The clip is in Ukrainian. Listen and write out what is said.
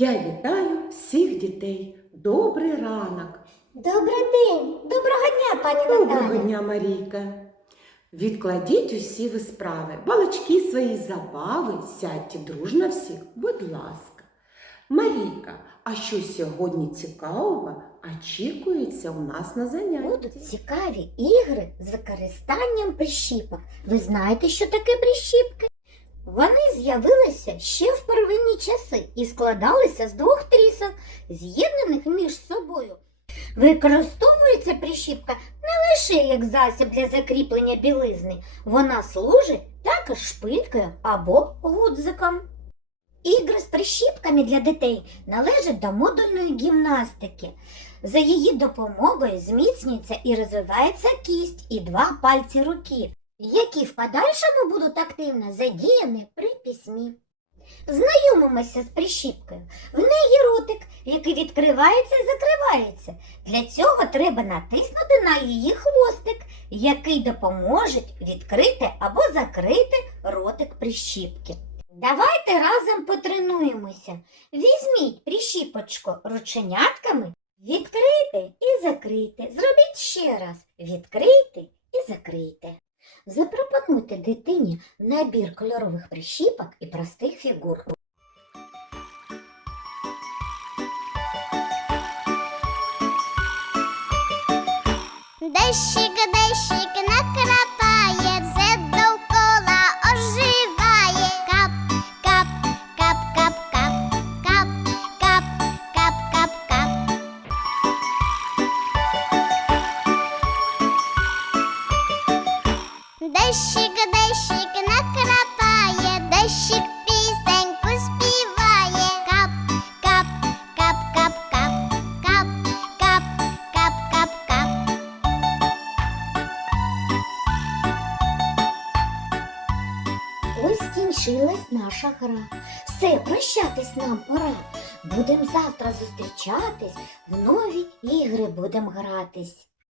Я вітаю всіх дітей. Добрий ранок. Добрий день, доброго дня, пані Доброго дня, Марійка. Відкладіть усі ви справи, балачки свої забави, сядьте дружно всі, будь ласка. Марійка, а що сьогодні цікавого очікується у нас на занятті? Будуть цікаві ігри з використанням прищіпок. Ви знаєте, що таке прищіпки? Вони з'явилися ще в первинні часи і складалися з двох трісок, з'єднаних між собою. Використовується прищіпка не лише як засіб для закріплення білизни, вона служить також шпилькою або гудзиком. Ігри з прищіпками для дітей належать до модульної гімнастики. За її допомогою зміцнюється і розвивається кість і два пальці руки, які в подальшому будуть активно задіяні при письмі. Знайомимося з прищіпкою. В неї ротик, який відкривається і закривається. Для цього треба натиснути на її хвостик, який допоможе відкрити або закрити ротик прищіпки. Давайте разом потренуємося. Візьміть прищіпочку рученятками, відкрийте і закрийте. Зробіть ще раз. Відкрийте і закрийте. Запропонуйте дитині набір кольорових прищіпок і простих фігур. Дещик, дещик накрапає, Дещик, дещик накрапає, дещик пісеньку співає. Кап, кап, кап, кап, кап, кап, кап, кап, кап, кап. Ось скінчилась наша гра. Все, прощатись нам пора. Будем завтра зустрічатись, в нові ігри будем гратись.